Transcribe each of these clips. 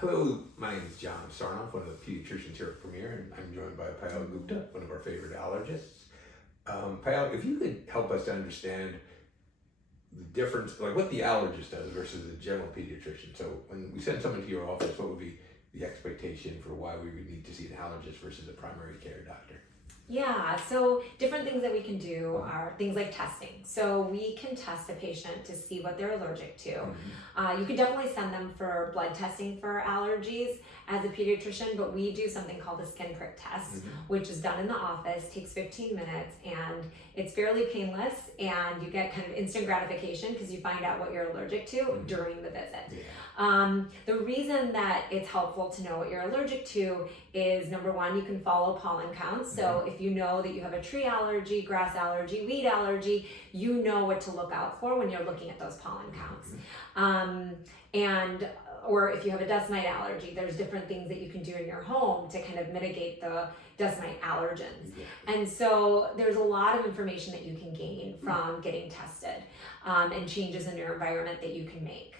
Hello, my name is John Sarnoff, one of the pediatricians here at Premier, and I'm joined by Payel Gupta, one of our favorite allergists. Payel, if you could help us to understand the difference, like what the allergist does versus the general pediatrician. So when we send someone to your office, what would be the expectation for why we would need to see an allergist versus a primary care doctor? Yeah, so different things that we can do are things like testing. So we can test a patient to see what they're allergic to. You can definitely send them for blood testing for allergies as a pediatrician, but we do something called a skin prick test, which is done in the office, takes 15 minutes, and it's fairly painless, and you get kind of instant gratification because you find out what you're allergic to during the visit. The reason that it's helpful to know what you're allergic to is, number one, you can follow pollen counts. So if you know that you have a tree allergy, grass allergy, weed allergy, you know what to look out for when you're looking at those pollen counts. Or if you have a dust mite allergy, there's different things that you can do in your home to kind of mitigate the dust mite allergens. And so there's a lot of information that you can gain from getting tested, and changes in your environment that you can make.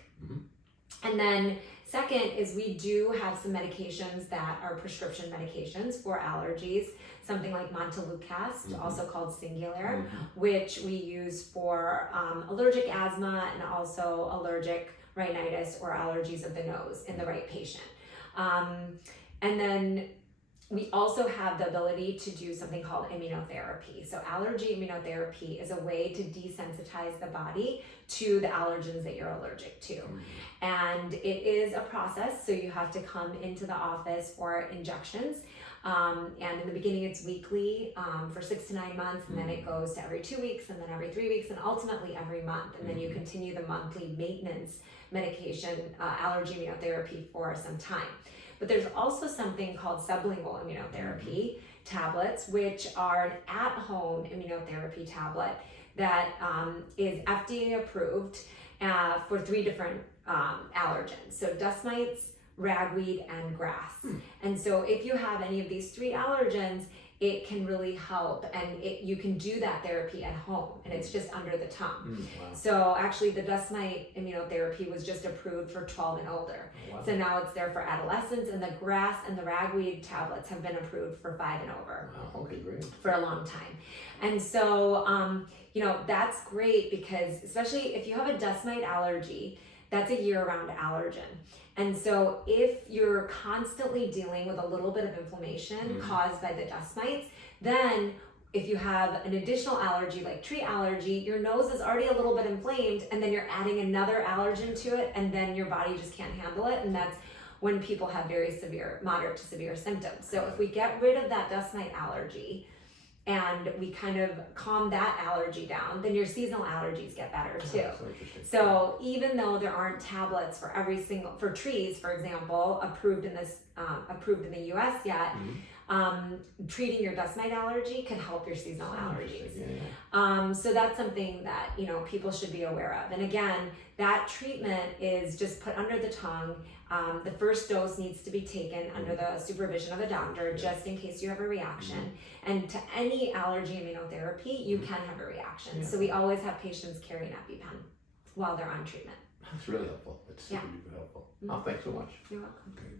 And then second is we do have some medications that are prescription medications for allergies, something like Montelukast, also called Singulair, which we use for allergic asthma and also allergic rhinitis or allergies of the nose in the right patient. And then we also have the ability to do something called immunotherapy. So allergy immunotherapy is a way to desensitize the body to the allergens that you're allergic to. And it is a process, so you have to come into the office for injections. And in the beginning it's weekly for 6 to 9 months, and then it goes to every 2 weeks, and then every 3 weeks, and ultimately every month. And then you continue the monthly maintenance medication, allergy immunotherapy for some time. But there's also something called sublingual immunotherapy tablets, which are an at-home immunotherapy tablet that is FDA approved for 3 different allergens. So dust mites, ragweed, and grass. And so if you have any of these 3 allergens, it can really help, and you can do that therapy at home, and it's just under the tongue. So actually the dust mite immunotherapy was just approved for 12 and older. So now it's there for adolescents, and the grass and the ragweed tablets have been approved for 5 and over. Okay, great. For a long time. And so, that's great because especially if you have a dust mite allergy, that's a year-round allergen. And so if you're constantly dealing with a little bit of inflammation caused by the dust mites, then if you have an additional allergy like tree allergy, your nose is already a little bit inflamed, and then you're adding another allergen to it, and then your body just can't handle it. And that's when people have very severe, moderate to severe symptoms. So if we get rid of that dust mite allergy, and we kind of calm that allergy down, then your seasonal allergies get better too. So even though there aren't tablets for for trees, for example, approved in the US yet, treating your dust mite allergy can help your seasonal allergies. So that's something that people should be aware of. And again, that treatment is just put under the tongue. The first dose needs to be taken under the supervision of a doctor, just in case you have a reaction. And to any allergy immunotherapy, you can have a reaction. So we always have patients carry an EpiPen while they're on treatment. That's really helpful. It's super duper helpful. Oh, thanks so much. You're welcome. Okay.